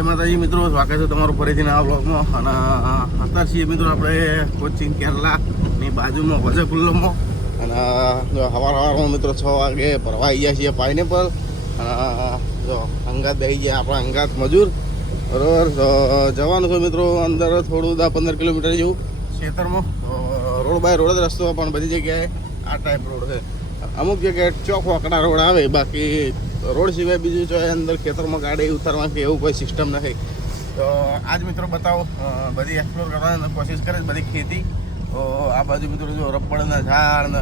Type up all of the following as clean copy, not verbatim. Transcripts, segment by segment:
જય માતાજી મિત્રો, સ્વાગત છે તમારું ફરીથી નવા બ્લોગમાં. અને અત્યારે છીએ મિત્રો આપણે કોચિંગ કેરલાની બાજુમાં વજેપુલ્લમમાં. અને સવારમાં મિત્રો 6 વાગે ભરવા આવી ગયા છીએ પાઇનેપલ. અને જો અંગાત બેસી ગયા આપણા અંગાત મજૂર, બરાબર. તો જવાનું છે મિત્રો અંદર થોડું 10-15 કિલોમીટર જેવું ખેતરમાં. રોડ બાય રોડ જ રસ્તો, પણ બધી જગ્યાએ આ ટાઈપ રોડ છે. અમુક જગ્યાએ ચોક વાકડા રોડ આવે, બાકી રોડ સિવાય બીજું છે અંદર ખેતરમાં ગાડી ઉતારવા કે એવું કોઈ સિસ્ટમ નથી. તો આજ મિત્રો બતાવો, બધી એક્સપ્લોર કરવાની કોશિશ કરે બધી ખેતી. તો આ બાજુ મિત્રો જો રબડના ઝાડ ને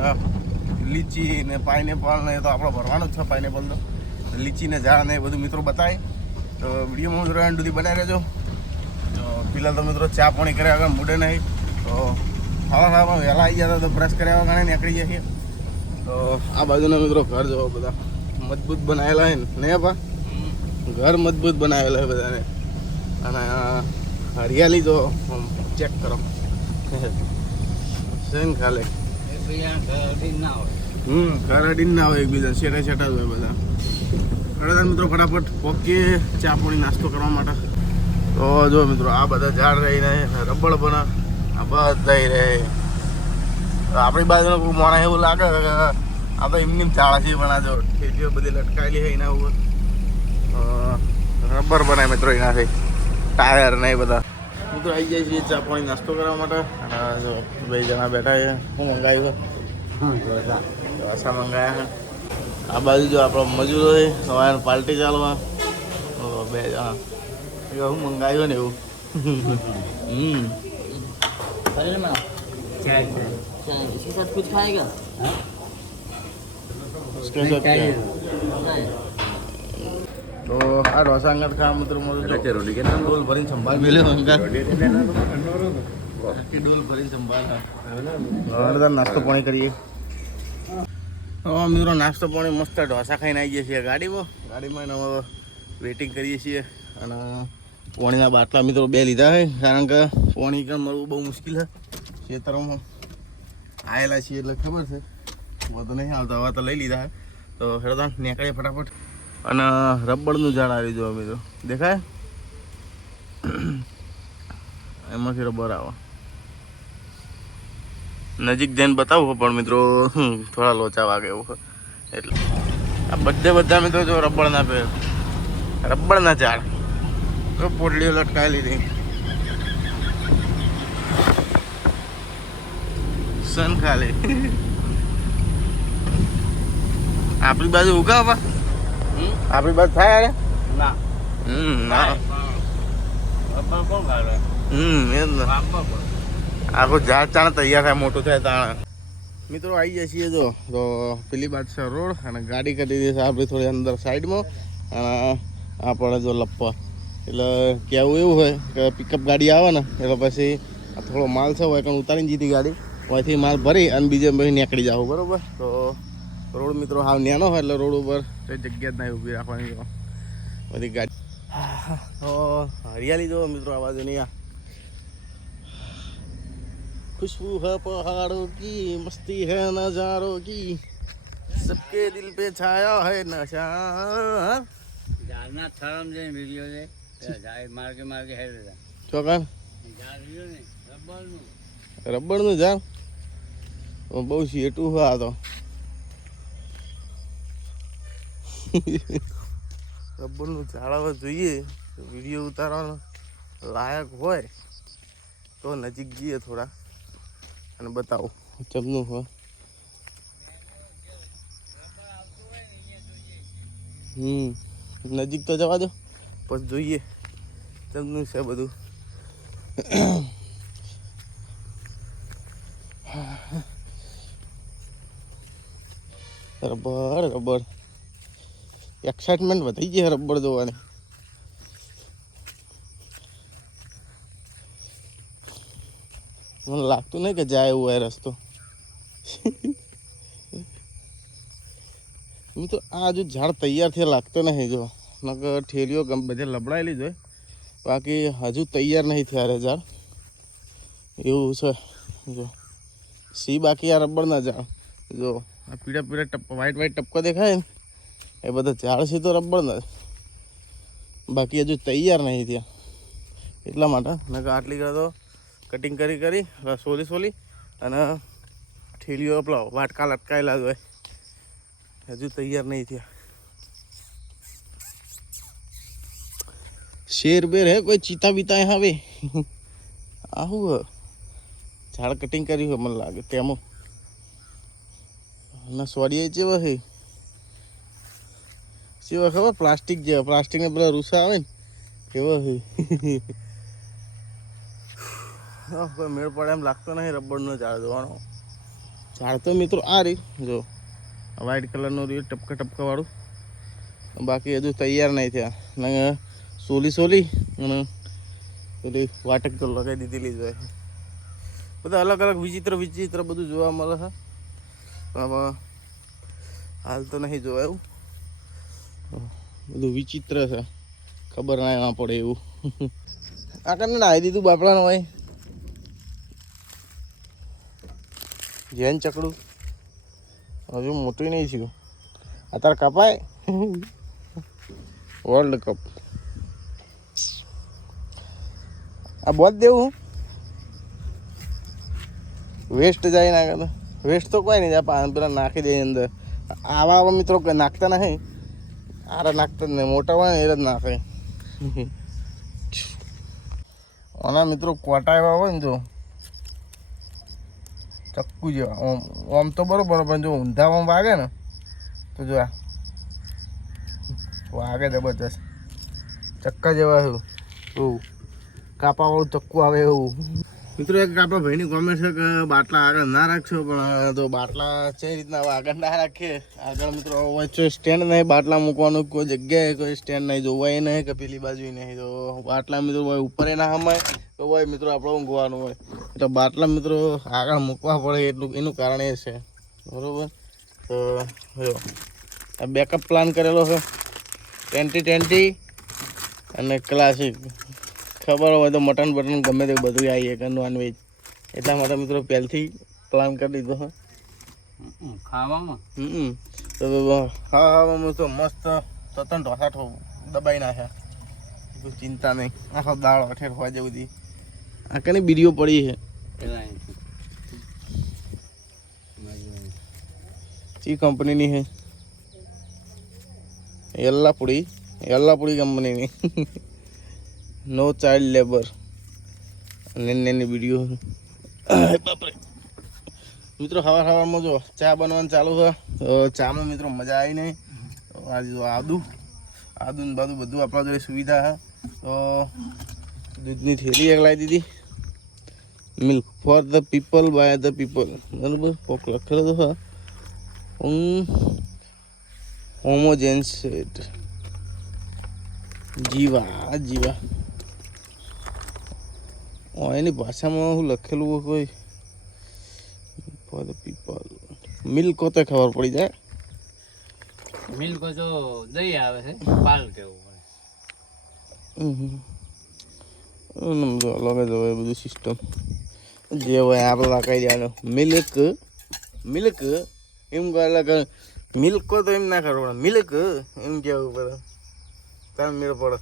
લીચી ને પાઇનેપલ ને, તો આપણે ભરવાનું જ છે પાઇનેપલ. તો લીચી ને ઝાડ ને એ બધું મિત્રો બતાવે. તો વિડીયોમાં મિત્રો એન્ડ સુધી બનાવી રહેજો. તો ફિલહાલ તો મિત્રો ચા પાણી કર્યા વગર મૂડે નહીં. તો ખાવામાં વહેલા આવી ગયા તો બ્રશ કર્યા વગર નીકળી જાય છે. તો આ બાજુના મિત્રો ઘર જો બધા મજબૂત બનાવેલા ને પા, ઘર મજબૂત બનાવેલા હોય બધાને. અને હરિયાળી તો ચેક કરો સેન ખાલે ઘર અડીને ના હોય એકબીજા, છેટા છેટા જ હોય બધા. અડધા મિત્રો ફટાફટ પોકીએ ચા પાણી નાસ્તો કરવા માટે. તો જો મિત્રો આ બધા ઝાડ રહીને રબડ બના આ બધા રહે. આપણી બાજુનો મોણા એવું લાગે કે આ તો એમની ચાળા છે, પણ આ જો ઠેલીઓ બધી લટકાયેલી છે એના ઉપર રબર બનાવે મિત્રો એનાથી, ટાયર ને એ બધા. મિત્રો આવી જાય છીએ ચા પાણી નાસ્તો કરવા માટે. અને જો 2 જણા બેઠા છે. શું મંગાવ્યું? ઢોસા મંગાવ્યા છે. આ બાજુ જો આપણો મજૂરો છે, સવારે પાર્ટી ચાલવા. 2 જણા શું મંગાવ્યું ને એવું. इसके साथ कुछ खाएगा? उसके साथ क्या? तो આ ઢોસા અંગત ખા મિત્રો ડોલ ભરીને સંભાળ મેલે ડોલ ભરીને સંભાળ. નાસ્તો પાણી કરીએ. મિત્રો નાસ્તો પાણી મસ્ત ઢોસા ખાઈને આવી જઈએ છીએ ગાડીમાં હવે વેઇટિંગ કરીએ છીએ. અને પાણીના બાટલા મિત્રો 2 લીધા છે, કારણ કે પાણી કાં મળવું બહુ મુશ્કેલ છે. ખેતરોમાં આવેલા છીએ એટલે ખબર છે, વધુ નહીં આવતા. હવે તો લઈ લીધા છે. તો હેડતા નીકળીએ ફટાફટ. અને રબડનું ઝાડ આવી જો મિત્રો દેખાય, એમાંથી રબર આવે. નજીક જઈને બતાવું પણ મિત્રો થોડા લોચા વાગે એવું એટલે. આ બધા મિત્રો જો રબડના ઝાડ પોટલીઓ લટકાયેલી હતી. સન ખાલી આપણી બાજુ ઉગા બા, આપણી બાજુ થાય અરે ના. આખું ઝાડ ચાણ તૈયાર થાય, મોટું થાય તાણ. મિત્રો આવી જાય છીએ જો. તો પેલી બાજુ છે રોડ, અને ગાડી કરી દીધી છે આપણી થોડી અંદર સાઈડમાં. અને આપણે જો લપ્પા એટલે કેવું એવું હોય કે પિકઅપ ગાડી આવે ને એટલે પછી આ થોડો માલ છે હોય કારણ ઉતારીને જીતી ગાડી અહીંથી માલ ભરી અને બીજે પછી નીકળી જાવ, બરાબર. તો રોડ મિત્રો હાવ નેનો હોય એટલે રોડ ઉપર કઈ જગ્યા જ નહીં ઊભી રાખવાની બધી ગાડી. તો હરિયાળી જો મિત્રો આ બાજુ નહીં, खुशबू है पहाड़ों की, मस्ती है नजारों की, सबके दिल पे छाया है नशा. જારના થરમ જઈને વિડીયો છે, માર્ગે હેડ ચોકન રબડનું ઝાડ બહુ શેટું હા. તો રબડનું ઝાડ હવે જોઈએ વિડીયો ઉતારવાનો લાયક હોય તો નજીક જઈએ થોડા અને બતાવો ચમનું હોય. નજીક તો જવા દો પછી જોઈએ ચમનું છે બધું. રબર એક્સાઇટમેન્ટ વધી ગઈ રબર જોવાની. મને લાગતું નહીં કે જાય એવું હોય રસ્તો. મિત્રો આ જો ઝાડ તૈયાર થયા લાગતો નહીં, જો નકર ઠેલીઓ બધે લબડાયેલી જ હોય, બાકી હજુ તૈયાર નહીં થયા રે ઝાડ એવું છે. જો સી બાકી આ રબરના ઝાડ જો આ પીળા વ્હાઈટ ટપકો દેખાય ને એ બધા ઝાડ છે તો રબરના. બાકી હજુ તૈયાર નહીં થયા એટલા માટે નકર આટલી કરે તો કટિંગ કરી સોલી અને ઠેલીઓ પેલા વાટકા લટકાયેલા જ હોય હજુ તૈયાર નહીં થયા શેર બેર હે કોઈ ચીતા બીતા હવે આવું ઝાડ કટિંગ કર્યું હોય મને લાગે તેમાં ના સોડિયા જેવા હે જેવા ખબર પ્લાસ્ટિક જેવા પ્લાસ્ટિકને પેલા રૂસા આવે ને એવા હે કોઈ મેળ પડે એમ લાગતો નહીં રબરનો ઝાડ જોવાનો ઝાડ તો મિત્રો આ રહી જો વ્હાઈટ કલરનું રહ્યું ટપકા વાળું બાકી હજુ તૈયાર નહીં થયા સોલી અને પેલી વાટક તો લગાવી દીધેલી જ હોય બધા અલગ અલગ વિચિત્ર બધું જોવા મળે છે પણ હાલ તો નહીં જોવાયું બધું વિચિત્ર છે ખબર ના પડે એવું આ કરીને નાહી દીધું બાપડાનું હોય જેન ચકડું હજુ મોટું નહીં થયું અત્યારે કપાય વર્લ્ડ કપ આ બોધ દેવું વેસ્ટ જાય ના કરે વેસ્ટ તો કોઈ નહીં જાય પાન પેલા નાખી દે અંદર આવા મિત્રો નાખતા નહીં આરા નાખતા જ નહીં મોટા હોય ને એ જ નાખે આના મિત્રો કોટા એવા હોય ને જો ચક્કુ જેવા આમ તો બરોબર પણ જો ઊંધામાં વાગે ને તો જો વાગે જબરજસ્ત ચક્કા જેવા એવું કાપાવાળું ચક્કુ આવે એવું મિત્રો એક આપણા ભાઈની કોમેન્ટ છે કે બાટલા આગળ ના રાખશો પણ તો બાટલા છે રીતના આગળ ના રાખીએ આગળ મિત્રો વચ્ચે સ્ટેન્ડ નહીં બાટલા મૂકવાનું કોઈ જગ્યાએ કોઈ સ્ટેન્ડ નહીં જોવાય નહીં કે પેલી બાજુ નહીં તો બાટલા મિત્રો હોય ઉપર ના હમાય તો હોય મિત્રો આપણે ઊંઘવાનું હોય એટલે બાટલા મિત્રો આગળ મૂકવા પડે એટલું એનું કારણ એ છે બરાબર તો જો આ બેકઅપ પ્લાન કરેલો છે 2020 અને ક્લાસિક ખબર હોય તો મટન બટન ગમે તે બધું આવીએ કે નોનવેજ એટલા માટે મિત્રો પહેલથી પ્લાન કરી દીધો હા ખાવામાં તો ખાવામાં તો મસ્ત તતન ઢોસા દબાઈ નાખ્યા કોઈ ચિંતા નહીં આખો દાળ અઠેર હોય જેવું બધી આ કની બીડીઓ પડી છે ચી કંપનીની છે યલ્લાપુડી કંપનીની નો ચાઇલ્ડ લેબર નાની વિડીયો બાપરે મિત્રો સવારમાં જો ચા બનવાનું ચાલુ છે તો ચામાં મિત્રો મજા આવી નહીં તો આજે જો આદુ ને બાદુ બધું આપણા જોડે સુવિધા છે તો દૂધની થેલી એક લાવી દીધી milk for the people by the people બરાબર કોક લખેલો તો હા હોમોજેન્સ જીવા એની ભાષામાં શું લખેલું કોઈ ફોર ધ પીપલ મિલ્ક તો ખબર પડી જાય મિલ્ક જો દહીં આવે છે પાલ કેવું પડે અલગ જ હોય બધું સિસ્ટમ જે હોય આપણે લખાઈ દેવાનું મિલ્ક એમ અલગ મિલ્ક તો એમ ના ખબર પડે મિલ્ક એમ કહેવું પડે તાર મેળ પડે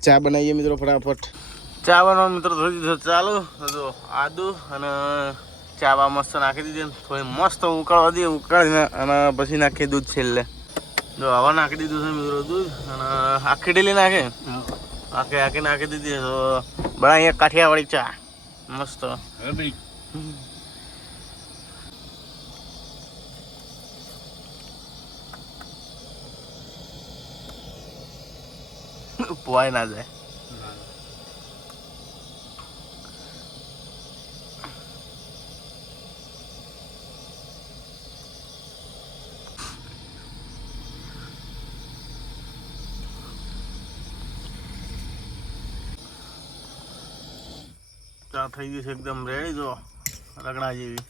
ચા બનાવીએ મિત્રો ફટાફટ ચા બનાવવાનું મિત્રો થોડી દીધો ચાલો જો આદુ અને ચાવા મસ્ત નાખી દીધી થોડી મસ્ત ઉકાળવા દઈએ ઉકાળીને અને પછી નાખીએ દૂધ છેલ્લે જો હવા નાખી દીધું છે મિત્રો દૂધ અને આખી ડેલી નાખે આખી નાખી દીધી તો બનાવીએ કાઠિયાવાડી ચા મસ્ત પોવાય ના જાય ચા થઈ ગઈ છે એકદમ રેડી જો રગડા જેવી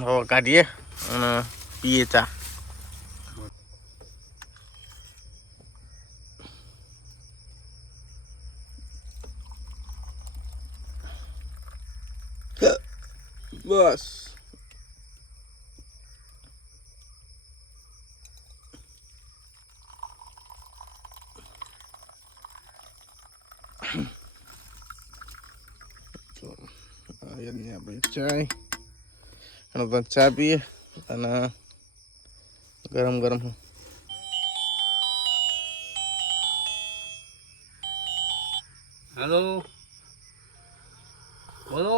હવે કાઢીએ અને પીએ ચા બસ આપણે ચાય અને ચા પીએ અને ગરમ ગરમ હેલો બોલો.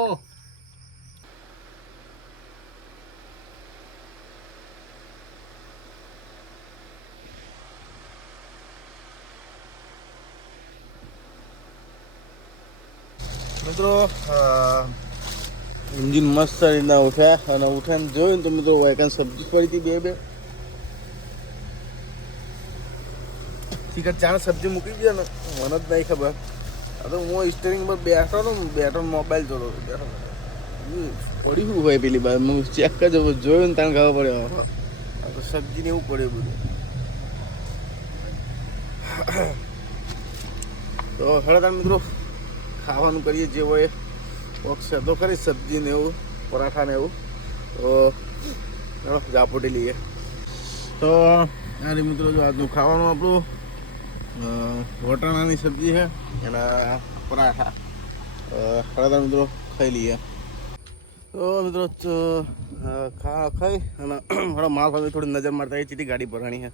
મિત્રો એન્જિન મસ્ત રીતના ઉઠ્યા અને ઉઠાને જોયું ને તો મિત્રો વાયકાન સબ્જી પડી હતી બે ચીકર ચાર સબ્જી મૂકી દીધા ને મને જ નહીં ખબર. આ તો હું સ્ટેરિંગ પર બેઠો મોબાઈલ જોડો બેઠો પડી શું હોય પેલી બાર હું ચેક કરજો જોયું ને તાને ખબર પડે આ તો સબ્જીને એવું પડે બધું. તો હેડા મિત્રો ખાવાનું કરીએ જે હોય છે તો ખરી સબ્જી ને એવું પરાઠા ને એવું તો ઝાપોટી લઈએ. તો અરે મિત્રો જો આજનું ખાવાનું આપણું વટાણાની સબ્જી છે એના પરાઠા ખરા મિત્રો ખાઈ લઈએ. તો મિત્રો ખાઈ અને થોડા માલ હવે થોડી નજર મારતા એ ચીટી ગાડી ભરાણી છે.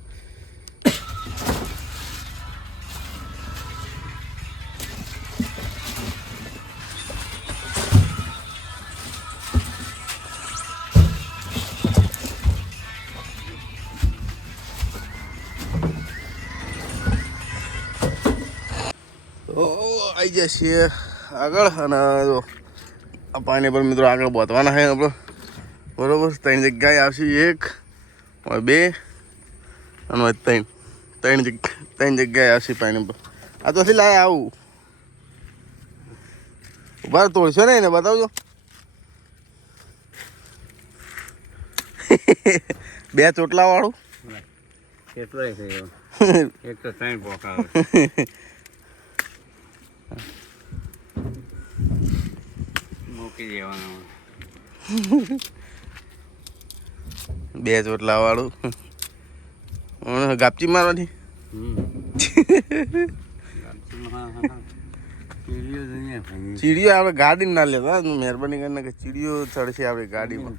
આવી જાય છીએ આગળ અને જો આ પાણી પર મિત્રો આગળ બાંધવાના છે આપણે બરાબર. 3 જગ્યાએ આવશે, 1 2 અને 3 જગ્યાએ આવશે પાણી પર. આ તો લાય આવું ઉભા તોડશો ને એને બતાવજો. 2 ચોટલા વાળું કેટલાય થયો એક તો 3 પોકા મૂકી દેવાનું. 2 ચોટલા વાળું ગાપચી મારવાની. ચીડીઓ આપણે ગાડી ના લેતા મહેરબાની કરીને કે ચીડીઓ ચડશે આપણી ગાડીમાં.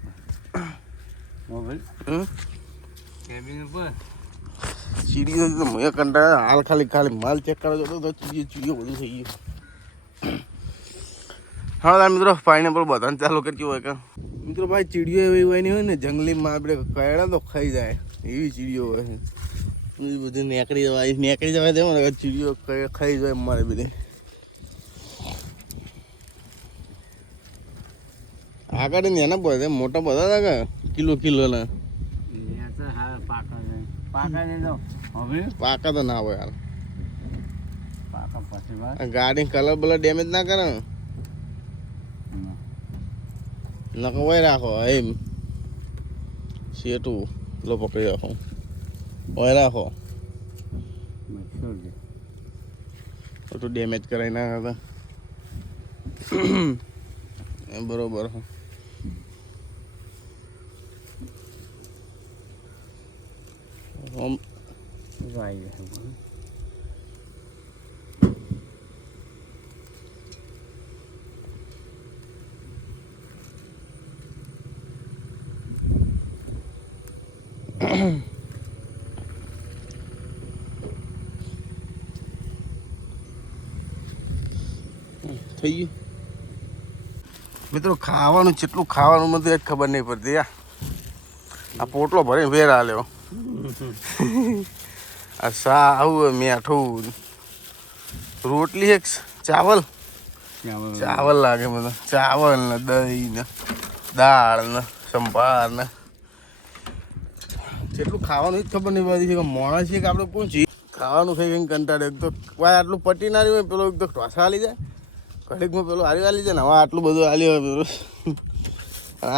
ચીડીઓ મેં કંટાળા હાલ ખાલી માલ ચેક કરવા જતો તો ચીડીઓ બધું થઈ ગયું. હા મિત્રો પાઇનેપલ બધાને ચાલુ કરતી હોય કે મિત્રો ભાઈ ચીડીઓ એવી હોય નહીં હોય ને જંગલીમાં આપણે કયડા તો ખાઈ જાય એવી ચીડીઓ હોય. બધું નીકળી જવાય દેવો ને ચીડીઓ ખાઈ જાય મારે બધી. આગળ ને એના બધા મોટા બધા હતા કે કિલોના પાકા તો ના હોય યાર. ગાડી કલર બલર ડેમેજ ના કરે નકો હોય રાખો એમ સેટું લો પકડી રાખો હોય રાખો તો ડેમેજ કરાવી ના હતા બરોબર. થઈ ગયું મિત્રો. ખાવાનું જેટલું ખાવાનું મને એક ખબર નહીં પડતી. આ પોટલો ભરીને વેર આલ્યો. આ સા આવું મેઠું રોટલી એક ચાવલ લાગે મને. ચાવલ ને દહીં ને દાળ ને સંભાર ને જેટલું ખાવાનું જ ખબર નહીં પડતી કે મોણા છે કે આપણે પૂછી ખાવાનું ખાઈ કંઈ કંટાળે. એક તો ભાઈ આટલું પટી ના રહ્યું હોય પેલો એક તો ઢોસા આલી જાય ઘડીકમાં પેલું હારી આલી જાય ને હવે આટલું બધું આલી હોય પેલું.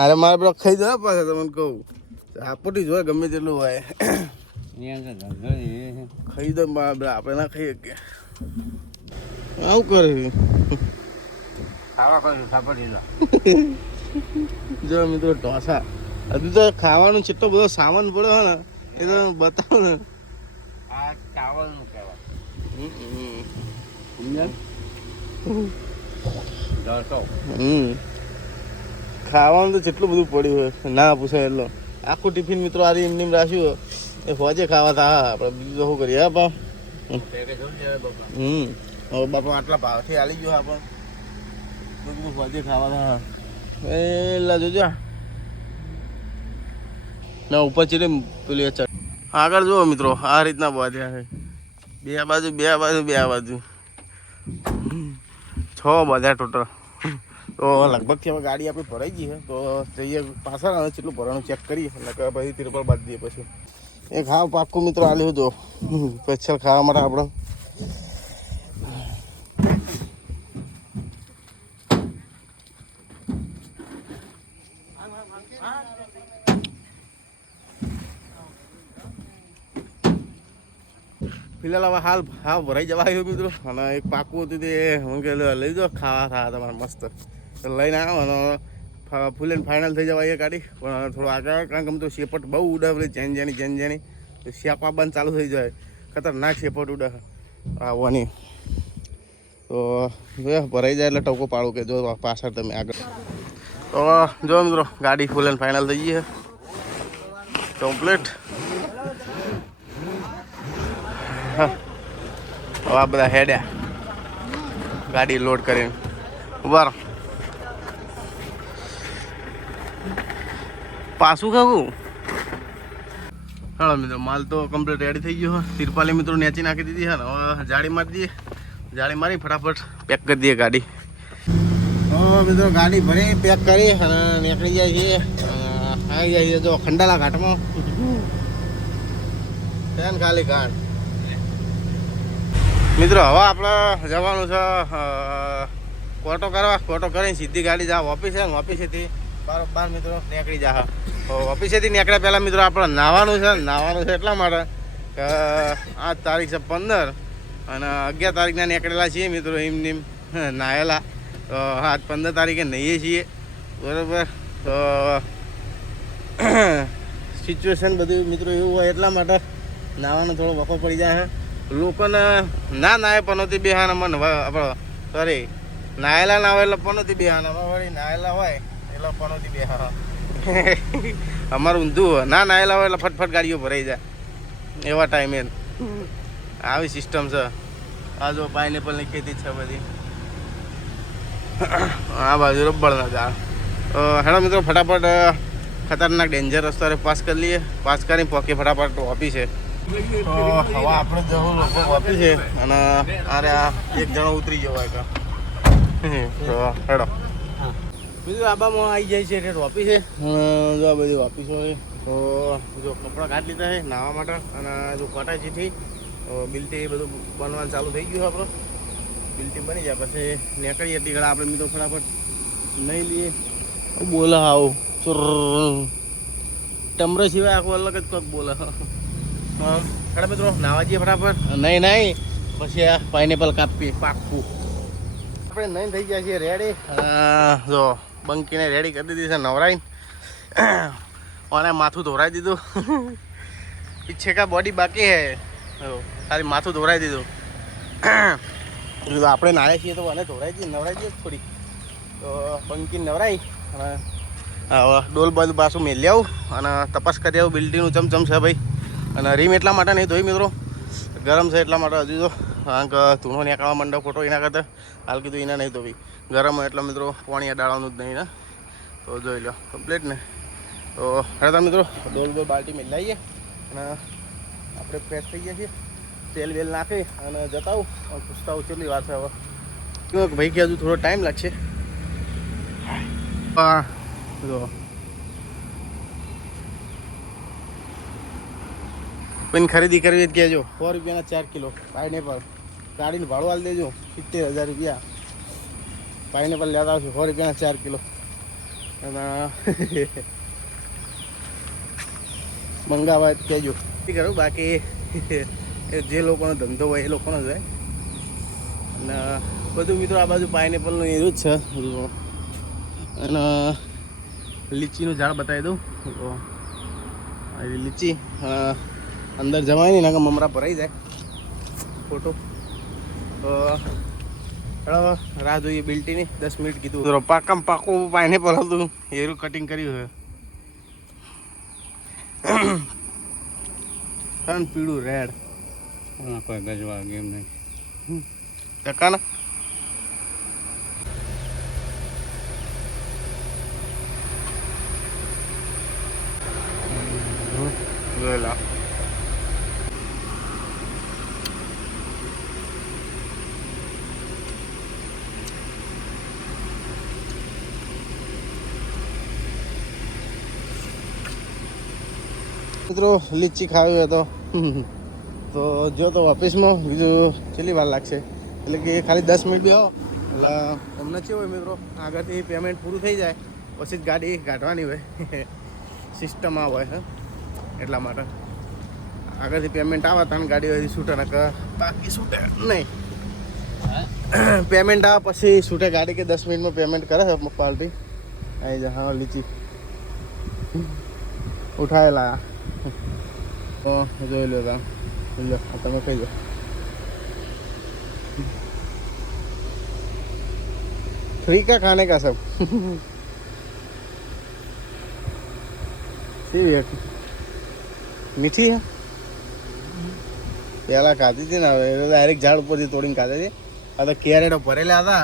અરે મારે પેલો ખાઈ જાય પાછા તમને કહું આપટી જ હોય ગમે તેટલું હોય ખાઈ દો આપણે ના ખાઈએ કે આવું કરે જો મિત્રો ઢોસા હજુ તો ખાવાનું જેટલો બધો સામાન પડ્યો હોય ને એ તો બતાવો ને. આ ચાવલનું કહેવાય. દોઢસો. ખાવાનું તો જેટલું બધું પડ્યું હોય ના પૂછાય એટલો. આખું ટિફિન મિત્રો આજે એમને એમ રાખ્યું એ ફોજે ખાવા તા આપણે બીજું તો શું કરીએ હા પા. પેકેજ શું છે બાપા? હવે બાપા આટલા ભાવથી આલી ગયો હા પણ બધું ફોજે ખાવા તા એલા જોજો ના ઉપર ચીડે પેલી આગળ જુઓ મિત્રો આ રીતના બાંધ્યા છે બે બાજુ 6 બાંધ્યા ટોટલ. તો લગભગ હવે ગાડી આપણી ભરાઈ ગઈ છે તો જઈએ પાછળ આવે કેટલું ભરવાનું ચેક કરીએ એટલે પછી તિરપલ બાંધી દઈએ. પછી એક હા પાક્કું મિત્રો આલ્યું તો સ્પેશિયલ ખાવા માટે આપણે. ફિલહાલ હવે હાલ ભરાઈ જવા આવ્યો મિત્રો અને એક પાકું હતું તે હું કે લઈ જાઓ ખાવા થયા તમારે મસ્ત તો લઈને આવ્યો અને ફૂલ એન્ડ ફાઇનલ થઈ જવા એ ગાડી પણ થોડું આગળ કારણ કે તો શેપટ બહુ ઉડે પેલી જેન જેની તો શેપા બંધ ચાલુ થઈ જાય ખતરનાક શેપટ ઉડે આવવાની. તો જો ભરાઈ જાય એટલે ટોકો પાડું કે જો પાછળ તમે આગળ. તો જો મિત્રો ગાડી ફૂલ એન્ડ ફાઇનલ થઈ ગઈ છે કમ્પ્લીટ. હવે આ બધા હેડ્યા ગાડી લોડ કરીને ઉભા રહો. પાછું ખાવું ચાલો મિત્રો માલ તો કમ્પ્લીટ રેડી થઈ ગયો. તિરપાલી મિત્રો નેચી નાખી દીધી છે ને હવે જાળી મારી દઈએ. જાળી મારી ફટાફટ પેક કરી દઈએ ગાડી. મિત્રો ગાડી ભરી પેક કરી અને નીકળી જાય છે આવી જાય છે જો ખંડાલા ઘાટમાં ફેન ખાલી ઘાટ. મિત્રો હવે આપણે જવાનું છે કોટો કરવા. કોટો કરીને સીધી ગાડી જા ઓફિસ છે ને ઓફિસેથી બાર મિત્રો નીકળી જા. ઓફિસેથી નીકળ્યા પહેલાં મિત્રો આપણે નાહવાનું છે એટલા માટે કે આજ તારીખ છે 15 અને 11 તારીખના નીકળેલા છીએ મિત્રો એમ નાહેલા. તો આજ 15 તારીખે નહીએ છીએ બરાબર. તો સિચ્યુએશન બધું મિત્રો એવું હોય એટલા માટે નાહવાનો થોડો વખો પડી જાય છે. લોકોને ના નાહે પનોતી બેહાના મને આપણે સોરી નાહેલા ના હોય એટલે પનોતી બેહાના વળી નાહેલા હોય એટલે પનોતી બેહા. અમારું ઊંધું ના નાહેલા હોય એટલે ફટફટ ગાડીઓ ભરાઈ જાય એવા ટાઈમે આવી સિસ્ટમ છે. આ જો પાઇનેપલની ખેતી છે બધી આ બાજુ રબડના ઝાડ. હેડો મિત્રો ફટાફટ ખતરનાક ડેન્જર રસ્તો પાસ કરી લઈએ. પાસ કરીને પોકે ફટાફટ ઓફિસ છે. તો હવે આપણે જવું લગભગ ઓફિસ છે અને અરે આ એક જણો ઉતરી જવો તો હેડો બીજું આબામાં આવી જાય છે એટલે ઓફિસ છે. જો આ બધી ઓફિસો છે તો જો કપડાં કાઢી લીધા છે નાહવા માટે અને જો કોટાજીથી બિલ્ટી બધું બનવાનું ચાલુ થઈ ગયું આપણે. બિલ્ટી બની જાય પછી નીકળીએ ટીકડા આપણે મિત્રો ફટાફટ નહીં લઈએ. બોલે આવું ટમરો સિવાય આખું અલગ જ કોઈક બોલે. ખરા મિત્રો નાવા જઈએ ફટાફટ. નહીં પછી આ પાઇનેપલ કાપીએ પાકું. આપણે નહીં થઈ ગયા છીએ રેડી. જો બંકીને રેડી કરી દીધી છે નવરાઈને અને માથું ધોરાઈ દીધું. પીછે કા બોડી બાકી હે ખાલી માથું ધોરાઈ દીધું. આપણે નાળે છીએ તો અને ધોરાઈ દઈએ નવરાઈ દઈએ થોડી. તો બંકીને નવરાઈ અને ડોલ બાજુ પાછું મેલી આવું અને તપાસ કરી આવું બિલ્ડિંગનું ચમચમ છે ભાઈ. અને રીમ એટલા માટે નહીં ધોઈ મિત્રો ગરમ છે એટલા માટે હજુ તો કારણ કે ધૂણો નીકળવા માંડો ખોટો એના કરતાં હાલ કીધું એના નહીં ધોવી ગરમ હોય એટલે મિત્રો પાણી ડાળવાનું જ નહીં ને. તો જોઈ લો કમ્પ્લીટ ને. તો હેડતા મિત્રો ડોલ બાલ્ટી મેં લાવીએ અને આપણે ફ્રેશ થઈ ગયા છીએ. તેલ વેલ નાખી અને જતા આવું પૂછતા આવું કેટલી વાર છે હવે કેવું ભાઈ કે હજુ થોડો ટાઈમ લાગશે. જો કોઈને ખરીદી કરવી જ કહેજો. 100 રૂપિયાના 4 કિલો પાઇનેપલ ગાડીને ભાડું હાલ દેજો 70,000 રૂપિયા. પાઇનેપલ લેતા આવશું 100 રૂપિયાના 4 કિલો અને મંગાવવા જ કહેજો. કરું બાકી જે લોકોનો ધંધો હોય એ લોકોનો જ હોય. અને બધું મિત્રો આ બાજુ પાઇનેપલનું એવું જ છે. અને લીચીનું ઝાડ બતાવી દઉં તો લીચી અંદર જવાય નહીં ના કે મમરા ભરાઈ જાય ખોટો. તો ચલો રાહ જોઈએ બિલ્ટીની 10 મિનિટ કીધું પાકમ પાકું પાઇનેપલ હતું એરું કટિંગ કર્યું છે પીળું રેડ કોઈ ગજવા ગેમ નહીં ચકાના જોયેલા મિત્રો લીચી ખાવી હતો તો જો તો ઓફિસમાં બીજું કેટલી વાર લાગશે એટલે કે ખાલી 10 મિનિટ બી આવો એટલે તમને શું હોય મિત્રો આગળથી પેમેન્ટ પૂરું થઈ જાય પછી જ ગાડી કાઢવાની હોય સિસ્ટમ આ હોય એટલા માટે આગળથી પેમેન્ટ આવે તને ગાડી હોય છૂટે ને બાકી છૂટે નહીં પેમેન્ટ આવે પછી છૂટે ગાડી કે 10 મિનિટમાં પેમેન્ટ કરે છે પાર્ટી આવી જાય હા લીચી ઉઠાવેલા તો જોઈ લો તા લો તમે કહી દો फ्री का खाने का सब मीठी है પહેલા ખાધી હતી ને હવે ડાયરેક્ટ ઝાડ ઉપરથી તોડીને ખાધી હતી આ તો કેરેટો ભરેલા હતા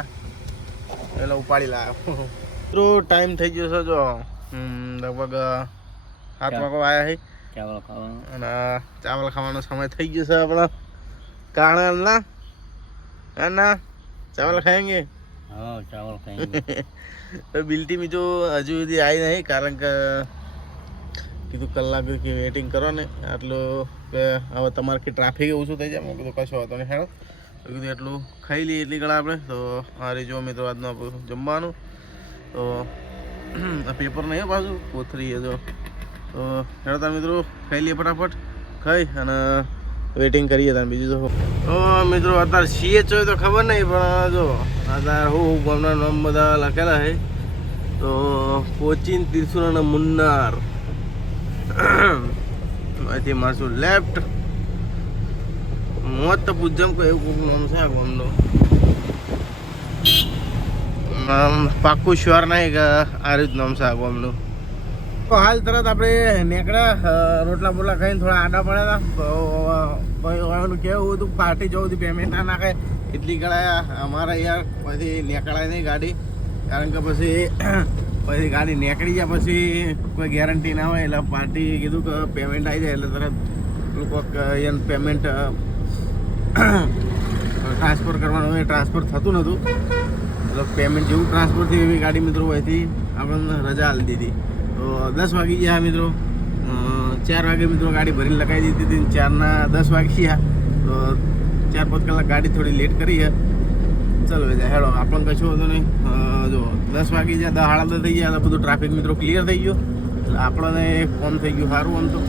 એટલે ઉપાડી લાવ્યો તો ટાઈમ થઈ ગયો છે જો લગભગ 7 વાગો આવ્યા છે ચાવલ ખાવાનું અને ચાવલ ખાવાનો સમય થઈ ગયો છે આપણા કારણ ના ચાવલ ખાएंगे હા ચાવલ ખાઈ તો બિલ્ટી મી તો હજુ સુધી આવી નહીં કારણ કે કીધું કલાક કે વેટિંગ કરો ને આટલું કે હવે તમારે કે ટ્રાફિક ઓછું થઈ જાય મેં કીધું કશો હતો ને હેડો તો કીધું એટલું ખાઈ લઈએ એટલી ગળા આપણે તો આ જો મિત્રો આજનું આપણું જમવાનું તો આ પેપર નહીં પાછું કોથરી જો તો હેડો તાર મિત્રો ખાઈ લઈએ ફટાફટ ખાઈ અને વેટિંગ કરીએ તાર બીજું તો મિત્રો અત્યારે સીએ હોય તો ખબર નહીં પણ જો અત્યારે હું ગામના નામ બધા લખેલા છે તો કોચીન ત્રિશુલ અને મુન્નાર અહીંથી મારશું લેફ્ટ મોત તો પૂજમ કોઈ એવું કોઈક નામ છે આ ગામનું પાક્કું શ્યોર નહીં કે આ રીત નામ છે આ ગામનું તો હાલ તરત આપણે નીકળ્યા રોટલા બોટલા ખાઈને થોડા આડા પડ્યા હતા કેવું હતું પાર્ટી જવું હતું પેમેન્ટ ના નાખે એટલી ગળાયા અમારે યાર પછી નીકળાય નહીં ગાડી કારણ કે પછી ગાડી નીકળી જાય પછી કોઈ ગેરંટી ના હોય એટલે પાર્ટી કીધું કે પેમેન્ટ આવી જાય એટલે તરત લોકો એને પેમેન્ટ ટ્રાન્સફર કરવાનું હોય ટ્રાન્સફર થતું નહોતું એટલે પેમેન્ટ જેવું ટ્રાન્સફર થયું એવી ગાડી મિત્રો હોયથી આપણને રજા આપી દીધી તો 10 વાગી ગયા મિત્રો 4 વાગે મિત્રો ગાડી ભરીને લગાવી દીધી હતી 4 ના 10 વાગી ગયા તો 4-5 કલાક ગાડી થોડી લેટ કરી છે ચાલો જાય હેડો આપણને કશું હતું નહીં જો 10 વાગી ગયા 10 થઈ ગયા બધું ટ્રાફિક મિત્રો ક્લિયર થઈ ગયો એટલે આપણને ફોન થઈ ગયું સારું આમ તો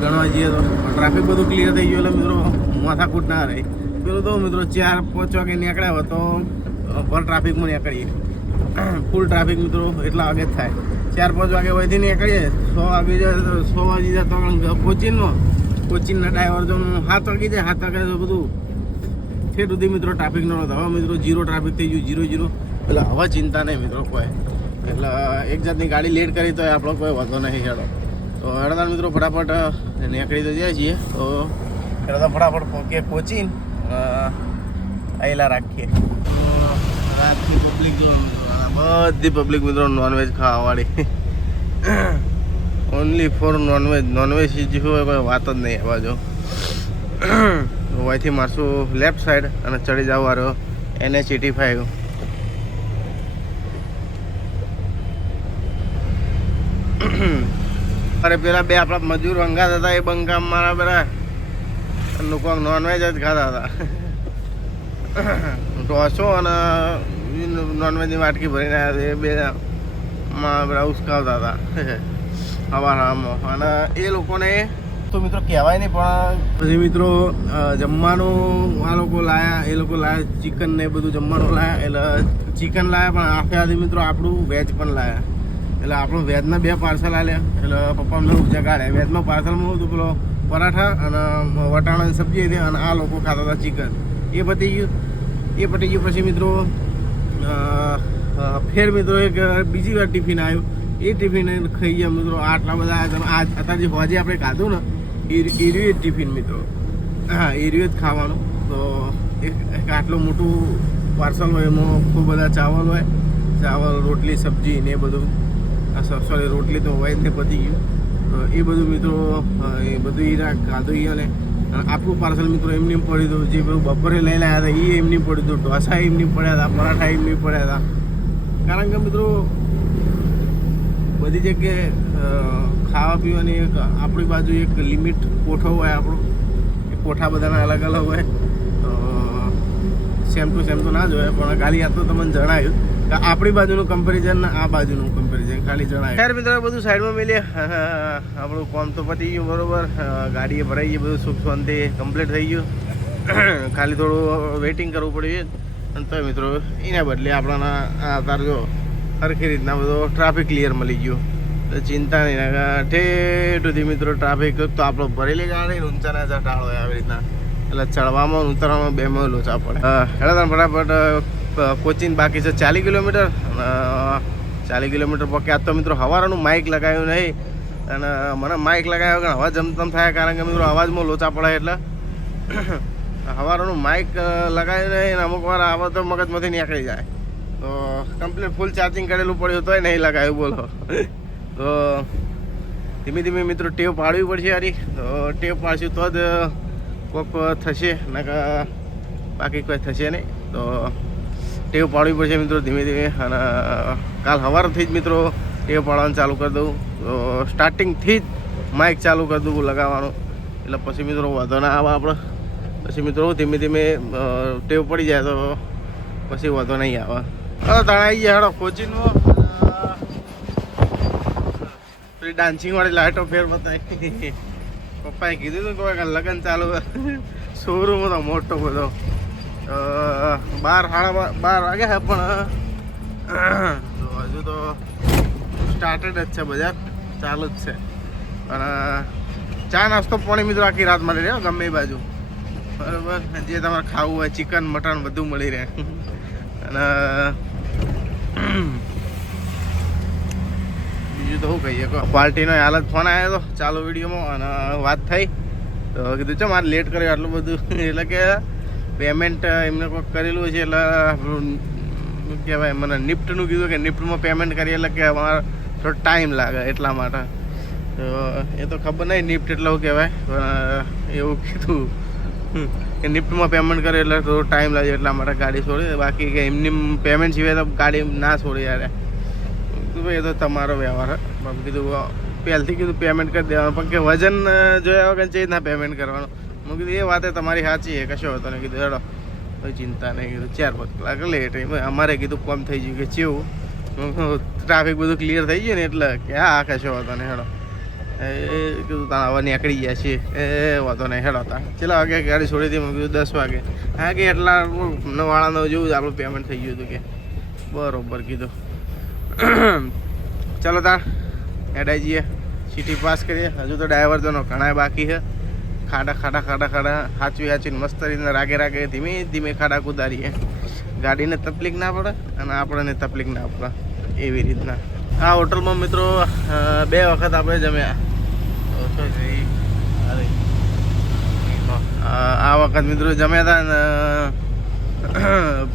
ગણવા જઈએ તો ટ્રાફિક બધું ક્લિયર થઈ ગયું એટલે મિત્રો માથાકૂટ ના રહી પેલું તો મિત્રો 4-5 વાગે નીકળ્યા હોય તો પર ટ્રાફિકમાં નીકળીએ ફૂલ ટ્રાફિક મિત્રો એટલા વાગે જ થાય 4-5 વાગે વહીથી નીકળીએ 6 વાગે જાય તો 6 વાગી જાય તો કોચીનના ડ્રાઈવર જો 7 વાગી જાય 7 વાગે તો બધું ઠેઠ સુધી મિત્રો ટ્રાફિક ન હતો હવે મિત્રો 0 ટ્રાફિક થઈ ગયું 0 એટલે હવે ચિંતા નહીં મિત્રો કોઈ એટલે એક જાતની ગાડી લેટ કરી તો આપણો કોઈ વાંધો નહીં હેડો તો હેડો મિત્રો ફટાફટ નીકળી તો જાય છીએ તો હેડો તો ફટાફટ પહોંચીએ કોચીન આયલા રાખીએ રાતની પબ્લિક જો બધી પબ્લિક મિત્રો નોનવેજ ખાવાવાળી ઓનલી ફોર નોનવેજ જે હોય કોઈ વાત જ નહીં આવવા જો અહીંથી મારશું લેફ્ટ સાઈડ અને ચડી જાવ વાળો NH85 અરે પેલા બે આપણા મજૂર બંગાતા હતા એ બંગામ મારા પેલા લોકો નોનવેજ જ ખાતા હતા ઢોસો અને નોનવેજની વાટકી ભરીને આવ્યા એ બે પેલા ઉસકાવતા હતા હવારમાં અને એ લોકોને તો મિત્રો કહેવાય નહીં પણ પછી મિત્રો જમવાનું આ લોકો લાયા એ લોકો લાયા ચિકન ને બધું જમવાનું લાયા એટલે ચિકન લાયા પણ આખે આથી મિત્રો આપણું વેજ પણ લાયા એટલે આપણું વેજના 2 પાર્સલ આલ્યા એટલે પપ્પા અમને જગાડ્યા વેજમાં પાર્સલમાં હતું પેલો પરાઠા અને વટાણાની સબ્જી હતી અને આ લોકો ખાતા હતા ચિકન એ પતી ગયું એ પટી ગયું પછી મિત્રો ફેર મિત્રો એક બીજી વાર ટિફિન આવ્યું. એ ટિફિન ખાઈ ગયા મિત્રો. આટલા બધા અત્યારે જે હોજે આપણે ખાધું ને એરિયું જ ટિફિન મિત્રો. હા, એરિયું જ ખાવાનું. તો એક આટલું મોટું પાર્સલ હોય એમાં ખૂબ બધા ચાવલ હોય, ચાવલ, રોટલી, સબ્જી ને એ બધું. સોરી, રોટલી તો હોય જ ને પતી ગયું. તો એ બધું મિત્રો એ બધું એ ખાધું અને આપણું પાર્સલ મિત્રો એમની પડ્યું હતું. જે બધું બપોરે લઈ લાવ્યા હતા એ એમની પડ્યું હતું. ઢોસા એમની પડ્યા હતા, પરાઠા એમની પડ્યા હતા. કારણ કે મિત્રો બધી જગ્યાએ ખાવા પીવાની એક આપણી બાજુ એક લિમિટ કોઠો હોય આપણો. એ કોઠા બધાના અલગ અલગ હોય. તો સેમ તો ના જ હોય, પણ ખાલી આ તો તમને જણાવ્યું કે આપણી બાજુનું કમ્પેરિઝન ને આ બાજુનું કમ્પેરિઝન ખાલી જણાવ્યું. યાર મિત્રો બધું સાઈડમાં મેલીએ. આપણું કામ તો પતી ગયું બરોબર. ગાડીએ ભરાઈ ગઈ, બધું સુખ શાંતિ કમ્પ્લીટ થઈ ગયું. ખાલી થોડું વેઇટિંગ કરવું પડ્યું. અને તો મિત્રો એના બદલે આપણાના અત્યારે જો સરખી રીતના બધો ટ્રાફિક ક્લિયર મળી ગયો. તો ચિંતા નહીં. ઠેઠ સુધી મિત્રો ટ્રાફિક તો આપણો ભરેલી ગાડી ઊંચાના ટાળો હોય આવી રીતના. એટલે ચડવામાં ઉતરવામાં બેમાં લોચા પડે. હેડા ફટાફટ કોચિંગ બાકી છે 40 કિલોમીટર. 40 કિલોમીટર પકે. આજ તો મિત્રો સવારનું માઇક લગાવ્યું નહીં. અને મને માઇક લગાવ્યો કે અવાજ જમતમ થાય. કારણ કે મિત્રો અવાજમાં લોચા પડે એટલે સવારનું માઇક લગાવ્યું નહીં. અમુક વાર આવા તો મગજમાંથી નીકળી જાય. તો કમ્પ્લીટ ફૂલ ચાર્જિંગ કરેલું પડ્યું તોય નહીં લગાવ્યું બોલો. તો ધીમે ધીમે મિત્રો ટેવ પાડવી પડશે યારી. તો ટેવ પાડશું તો જ કોક થશે, નકર બાકી કોઈ થશે નહીં. તો ટેવ પાડવી પડશે મિત્રો ધીમે ધીમે. અને કાલ સવારથી જ મિત્રો ટેવ પાડવાનું ચાલુ કરી દઉં. તો સ્ટાર્ટિંગથી જ માઇક ચાલુ કરી દઉં લગાવવાનું. એટલે પછી મિત્રો વાંધો ના આવે આપણે. પછી મિત્રો ધીમે ધીમે ટેવ પડી જાય તો પછી વાંધો નહીં આવે. હવે તાણે આવી ગયા હેડો કોચિંગમાં. ડાન્સિંગ વાળી લાઇટો ફેર બતાવી. પપ્પાએ કીધું હતું કે લગ્ન ચાલુ શોરૂમ હતો મોટો બધો. 12 વાગ્યા છે પણ હજુ તો સ્ટાર્ટેડ જ છે, બજાર ચાલુ જ છે. અને ચા નાસ્તો પાણી મિત્રો આખી રાત મળી રહે ગમે એ બાજુ બરાબર. જે તમારે ખાવું હોય ચિકન મટન બધું મળી રહે. અને બીજું તો શું કહીએ, પાર્ટીનો હાલ જ ફોન આવ્યો હતો ચાલુ વિડીયોમાં. અને વાત થઈ તો કીધું છે મારે લેટ કર્યું આટલું બધું. એટલે કે પેમેન્ટ એમને કોઈક કરેલું છે. એટલે કહેવાય મને નિફ્ટનું કીધું કે નિફ્ટમાં પેમેન્ટ કરીએ એટલે કે અમારે થોડો ટાઈમ લાગે એટલા માટે. તો એ તો ખબર નહીં નિફ્ટ એટલે શું કહેવાય, પણ એવું કીધું કે નિફ્ટમાં પેમેન્ટ કરે એટલે થોડો ટાઈમ લાગે એટલા માટે ગાડી છોડી. બાકી કે એમની પેમેન્ટ સિવાય તો ગાડી ના છોડી યાર. એ તો તમારો વ્યવહાર. કીધું પહેલથી કીધું પેમેન્ટ કરી દેવાનું, પણ કે વજન જોયા વગર ચેજ ના પેમેન્ટ કરવાનું. મેં કીધું એ વાતે તમારી સાચી છે, કશો હતો ને. કીધું હેડો કોઈ ચિંતા નહીં. કીધું 4-5 કલાક લેટ. અમારે કીધું કોમ થઈ ગયું કે ચેવું ટ્રાફિક બધું ક્લિયર થઈ ગયું ને એટલે કે હા કશો હતો ને હેડો. એ કીધું તારા હવે નીકળી ગયા છીએ. એ વાંધો નહીં હેડો. તા કેટલા વાગે ગાડી છોડી હતી? મેં કીધું 10 વાગે. હા કે એટલા વાળાનો જેવું જ આપણું પેમેન્ટ થઈ ગયું હતું કે બરોબર કીધું. ચાલો તાર હેડાઈ જઈએ, સિટી પાસ કરીએ. હજુ તો ડ્રાઈવર જનો ઘણા બાકી છે. ખાડા હાચવીને મસ્ત રીતના રાગે ધીમે ધીમે ખાડા કુદારીએ. ગાડીને તકલીફ ના પડે અને આપણને તકલીફ ના પડે એવી રીતના. આ હોટલમાં મિત્રો 2 વખત આપણે જમ્યા. આ વખત મિત્રો જમ્યા હતા ને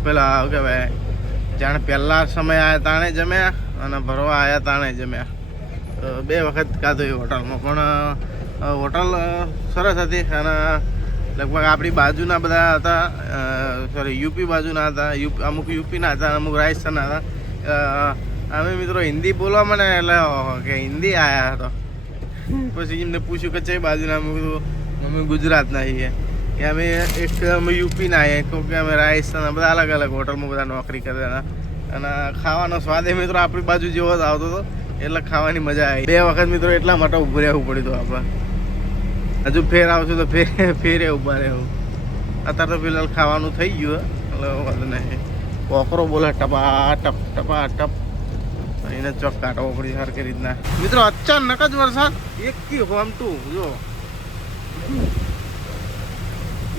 પેલા કહેવાય જાણે પહેલા સમય આવ્યા તાણે જમ્યા અને ભરવા આવ્યા તાણે જમ્યા. 2 વખત ખાધું એ હોટલમાં. પણ હોટલ સરસ હતી. અને લગભગ આપણી બાજુના બધા હતા, સોરી યુપી બાજુના હતા. અમુક યુપીના હતા, અમુક રાજસ્થાનના હતા. અમે મિત્રો હિન્દી બોલવા મને એટલે કે હિન્દી આવ્યા હતો. પછી એમને પૂછ્યું કે છે બાજુના. અમે કીધું અમે ગુજરાતના છીએ. કે અમે અમે યુપીના આવીએ, કે અમે રાજસ્થાન. બધા અલગ અલગ હોટલમાં બધા નોકરી કરતા હતા. અને ખાવાનો સ્વાદ એ મિત્રો આપણી બાજુ જેવો જ આવતો હતો. એટલે ખાવાની મજા આવી. 2 વખત મિત્રો એટલા માટે ઊભું રહેવું પડ્યું હતું આપણે. હજુ ફેર આવશું તો ફેરે ઊભા રહેવું. અત્યારે તો ફિલહાલ ખાવાનું થઈ ગયું એટલે વાંધો નહીં. કોકરો બોલે ટપા એને ચોક કાઢવો પડી સરખી રીતના. મિત્રો અચાનક જ વરસાદ એકથી હોમતું જો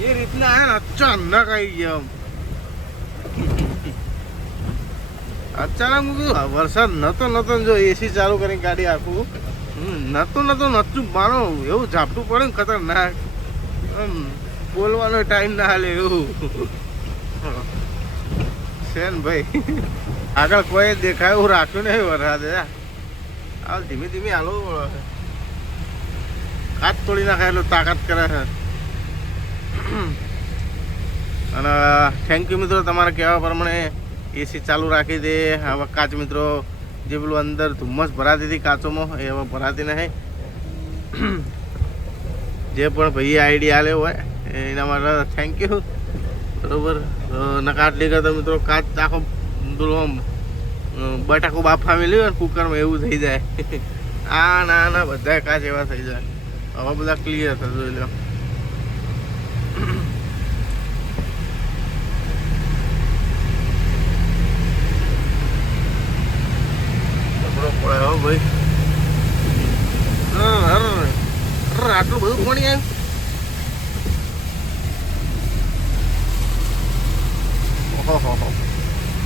એ રીતના અચાનક આવી ગયો. અચાનક હું કીધું વરસાદ નતો ને જો એસી ચાલુ કરીને ગાડી આખું નતું માનો એવું ઝાપટું પડે ને ખતરનાક આમ બોલવાનો ટાઈમ ના હાલે એવું છે ને ભાઈ. આગળ કોઈ દેખાય એવું રાખ્યું નહીં વરસાદે. આ ધીમે ધીમે હાલો કાચ તોડી નાખાય એટલું તાકાત કરે છે. અને થેન્ક યુ મિત્રો, તમારા કહેવા પ્રમાણે એસી ચાલુ રાખી દે. હવે કાચ મિત્રો જે પેલું અંદર ધુમ્મસ ભરાતી હતી કાચોમાં એ હવે ભરાતી નહીં. જે પણ ભાઈએ આઈડિયા આલ્યો હોય એના માટે થેન્ક યુ. બરોબર, નકાટ લઈ ગયા તો મિત્રો કાચ આખો પેલું બટાકો બાફા મેલ્યું ને કુકરમાં એવું થઈ જાય. આ ના બધા કાચ એવા થઈ જાય. હવે બધા ક્લિયર થશે જોઈ લો. પડે હો ભાઈ. આટલું બધું પાણી આવ્યું.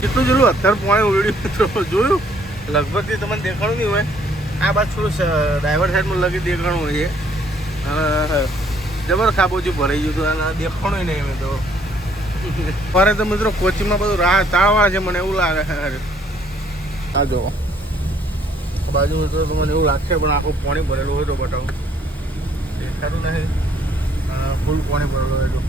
કેટલું જેટલું અત્યારે પાણી ઉડ્યું મિત્રો જોયું. લગભગ તમને દેખાણું નહીં હોય. આ બાજુ થોડું ડ્રાઈવર સાઈડમાં લગી દેખાણું હોય છે. જબર ખાબોચી ભરાઈ ગયું હતું અને દેખાણું નહીં મેં તો. ફરે તો મિત્રો કોચિંગમાં બધું રાહ તાળવા છે મને એવું લાગે. આ જો બાજુ મિત્રો તો મને એવું લાગશે પણ આખું પાણી ભરેલું હોય તો બતાવું. દેખાતું નહીં. ફૂલ પાણી ભરેલું હોય તો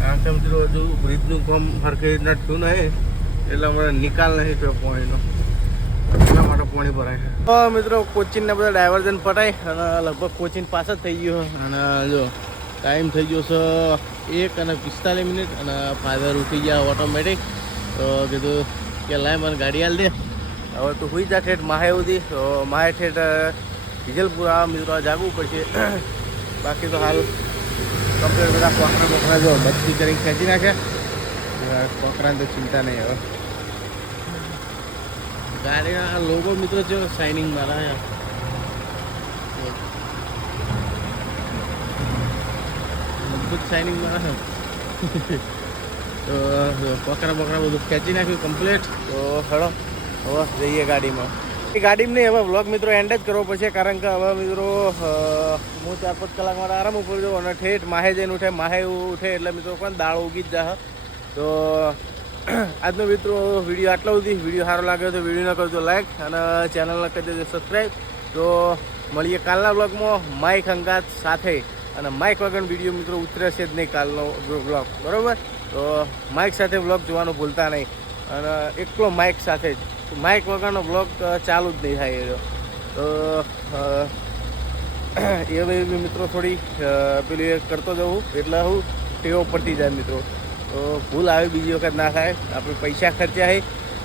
કારણ કે મિત્રો હજુ બ્રિજનું કામ સરખી રીતના થયું નહીં એટલે અમારે નિકાલ નહીં થયો પાણીનો, એટલા માટે પાણી ભરાય છે. તો મિત્રો કોચિનને બધા ડાયવર્ઝન પટાય અને લગભગ કોચિન પાસ જ થઈ ગયો. અને જો ટાઈમ થઈ ગયો છે 1:45 અને ફાધર ઉઠી ગયા ઓટોમેટિક. તો કીધું કે લાય મને ગાડી હાલ દે. હવે તું હોઈ જા ઠેઠ માહે સુધી. તો માહે ઠેઠ વિજલપુર આ મિત્રો જાગવું પડશે. બાકી તો હાલ કમ્પ્લેટ બધા કોકરા જો બચતી કરીને ખેંચી નાખે. કોકરાને તો ચિંતા નહીં. હવે ગાડીના લોગો મિત્રો છે શાઇનિંગ મારા મજબૂત શાઇનિંગ મારા. તો કોકરા બોકરા બધું ખેંચી નાખ્યું કમ્પ્લીટ. તો હેડો હવે જઈએ ગાડીમાં. એ ગાડીમાં નહીં હવે વ્લોગ મિત્રો એન્ડ જ કરવો પડશે કારણ કે હવે મિત્રો હું 4-5 કલાક મારા આરામ ઉપર જાઉં અને ઠેઠ માહે જઈને ઉઠે. માહે ઉઠે એટલે મિત્રો પણ દાળ ઉગી જ જાય. તો આજનો મિત્રો વિડીયો આટલો સુધી. વિડીયો સારો લાગ્યો તો વિડીયોને કરજો લાઈક અને ચેનલને કરી દેજો સબસ્ક્રાઈબ. તો મળીએ કાલના વ્લોગમાં માઇક અંગાત સાથે. અને માઇક વગરનો વિડીયો મિત્રો ઉતરશે જ નહીં કાલનો વ્લોગ, બરાબર? તો માઇક સાથે વ્લોગ જોવાનું ભૂલતા નહીં. અને એકલો માઇક સાથે જ, માઇક વગરનો વ્લોગ ચાલુ જ નહીં થાય. તો એ બી મિત્રો થોડી પેલું એ કરતો જવું એટલે હું ટેવો પડતી જાય મિત્રો. તો ભૂલ આવી બીજી વખત ના થાય. આપણે પૈસા ખર્ચ્યા છે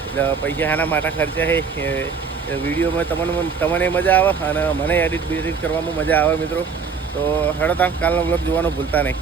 એટલે પૈસા શાના માટે ખર્ચ્યા છે વિડીયોમાં તમને મજા આવે અને મને એડિટ કરવામાં મજા આવે મિત્રો. તો હેડો કાલનો વ્લોગ જોવાનું ભૂલતા નહીં.